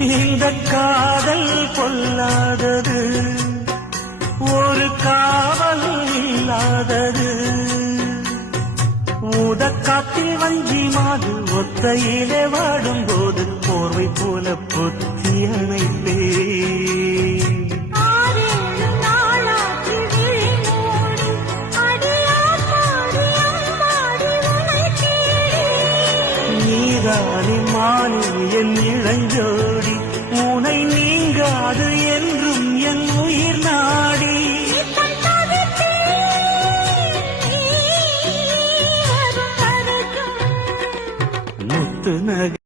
இந்த காதல் பொல்லாதது, ஒரு காவல் இல்லாதது. ஊதக்காத்தில் வஞ்சி மாது ஒத்தையிலே வாடும்போது போர்வை போல பொத்தி அணைப்பே. நீதானி மானி என் இளஞ்சோடி, உனை நீங்காது என்றும் என் உயிர் நாடி. முத்து நகை